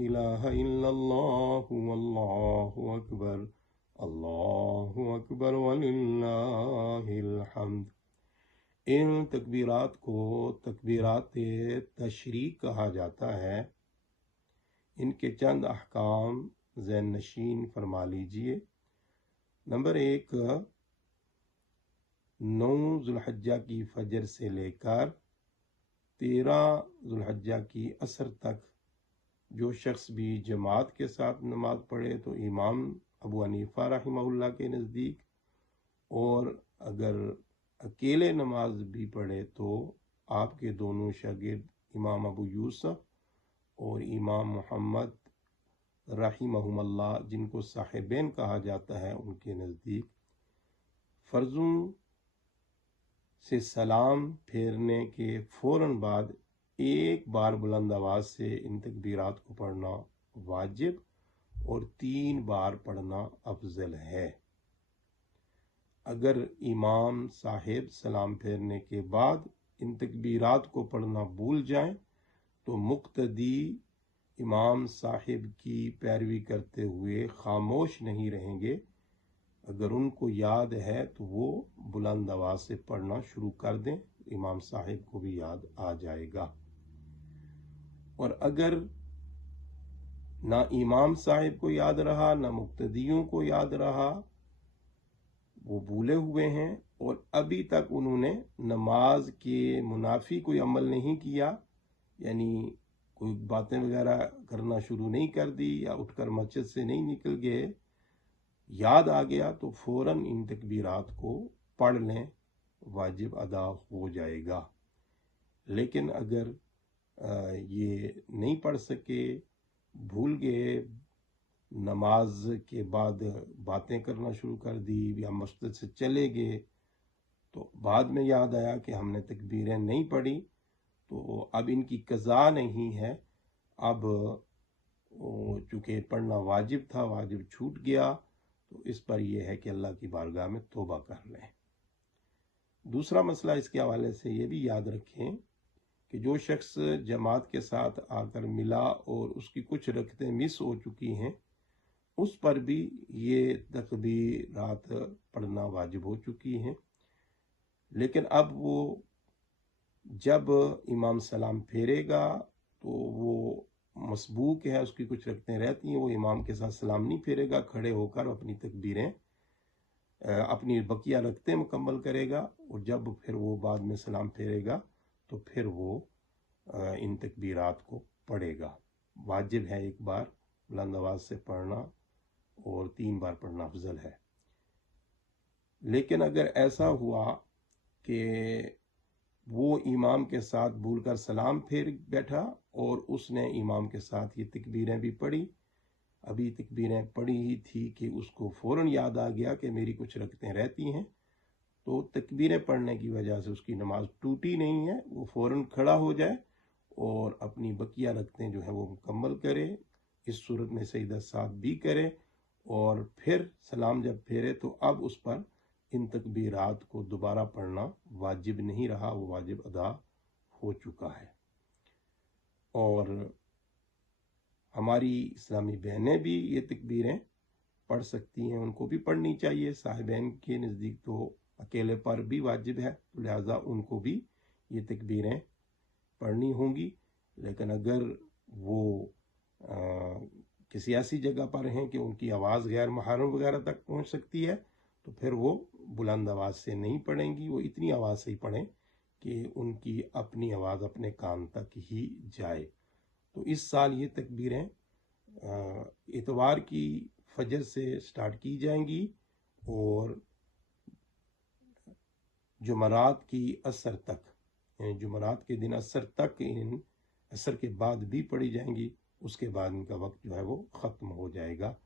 इलाहा इल्लल्लाहु वल्लाहु अकबर वलिल्लाहिल हम्द। इन तकबीरात को तकबीरात तशरीक कहा जाता है। इनके चंद अहकाम ज़हन नशीन फरमा लीजिए। नंबर 1, 9 ज़ुल्हज्जा की फजर से लेकर 13 ज़ुल्हज्जा की असर तक जो शख्स भी जमात के साथ नमाज पढ़े तो इमाम अबू हनीफा रहमहुल्लाह के नज़दीक, और अगर अकेले नमाज भी पढ़े तो आपके दोनों शागिर्द इमाम अबू यूसुफ और इमाम मोहम्मद रहमहुमुल्लाह, जिनको साहिबैन कहा जाता है, उनके नज़दीक फ़र्ज़ों से सलाम फेरने के फ़ौरन बाद एक बार बुलंद आवाज़ से इन तकबीरात को पढ़ना वाजिब और 3 बार पढ़ना अफजल है। अगर इमाम साहिब सलाम फेरने के बाद इन तकबीरात को पढ़ना भूल जाएं तो मुक्तदी इमाम साहिब की पैरवी करते हुए खामोश नहीं रहेंगे। अगर उनको याद है तो वो बुलंद आवाज़ से पढ़ना शुरू कर दें, इमाम साहिब को भी याद आ जाएगा। और अगर ना इमाम साहिब को याद रहा ना मुक्तदियों को याद रहा, वो भूले हुए हैं और अभी तक उन्होंने नमाज के मुनाफी कोई अमल नहीं किया, यानी कोई बातें वगैरह करना शुरू नहीं कर दी या उठकर मस्जिद से नहीं निकल गए, याद आ गया तो फौरन इन तकबीरात को पढ़ लें, वाजिब अदा हो जाएगा। लेकिन अगर ये नहीं पढ़ सके, भूल गए, नमाज के बाद बातें करना शुरू कर दी या मस्जिद से चले गए, तो बाद में याद आया कि हमने तकबीरें नहीं पढ़ी, तो अब इनकी कज़ा नहीं है। अब चूँकि पढ़ना वाजिब था, वाजिब छूट गया, तो इस पर यह है कि अल्लाह की बारगाह में तौबा कर लें। दूसरा मसला इसके हवाले से ये भी याद रखें कि जो शख्स जमात के साथ आकर मिला और उसकी कुछ रकतें मिस हो चुकी हैं, उस पर भी ये तकबीरात पढ़ना वाजिब हो चुकी हैं। लेकिन अब वो जब इमाम सलाम फेरेगा तो वो मसबूक है, उसकी कुछ रकतें रहती हैं, वो इमाम के साथ सलाम नहीं फेरेगा, खड़े होकर अपनी तकबीरें अपनी बकिया रकतें मुकम्मल करेगा, और जब फिर वो बाद में सलाम फेरेगा तो फिर वो इन तकबीरात को पढ़ेगा। वाजिब है एक बार बुलंद आवाज़ से पढ़ना और 3 बार पढ़ना अफजल है। लेकिन अगर ऐसा हुआ कि वो इमाम के साथ भूलकर सलाम फेर बैठा और उसने इमाम के साथ ये तकबीरें भी पढ़ी, अभी तकबीरें पढ़ी ही थी कि उसको फ़ौरन याद आ गया कि मेरी कुछ रकतें रहती हैं, तो तकबीरें पढ़ने की वजह से उसकी नमाज टूटी नहीं है। वो फ़ौरन खड़ा हो जाए और अपनी बकिया रकतें जो है वो मुकम्मल करे। इस सूरत में सजदा साथ भी करे और फिर सलाम जब फेरे तो अब उस पर इन तकबीरात को दोबारा पढ़ना वाजिब नहीं रहा, वो वाजिब अदा हो चुका है। और हमारी इस्लामी बहनें भी ये तकबीरें पढ़ सकती हैं, उनको भी पढ़नी चाहिए। साहिबैन के नज़दीक तो अकेले पर भी वाजिब है, तो लिहाजा उनको भी ये तकबीरें पढ़नी होंगी। लेकिन अगर वो किसी ऐसी जगह पर हैं कि उनकी आवाज़ गैर महरम वगैरह तक पहुंच सकती है, तो फिर वो बुलंद आवाज़ से नहीं पढ़ेंगी, वो इतनी आवाज़ से ही पढ़ें कि उनकी अपनी आवाज़ अपने कान तक ही जाए। तो इस साल ये तकबीरें इतवार की फजर से स्टार्ट की जाएंगी और जुमरात की असर तक, जुमरात के दिन असर तक, इन असर के बाद भी पढ़ी जाएंगी। उसके बाद इनका वक्त जो है वो ख़त्म हो जाएगा।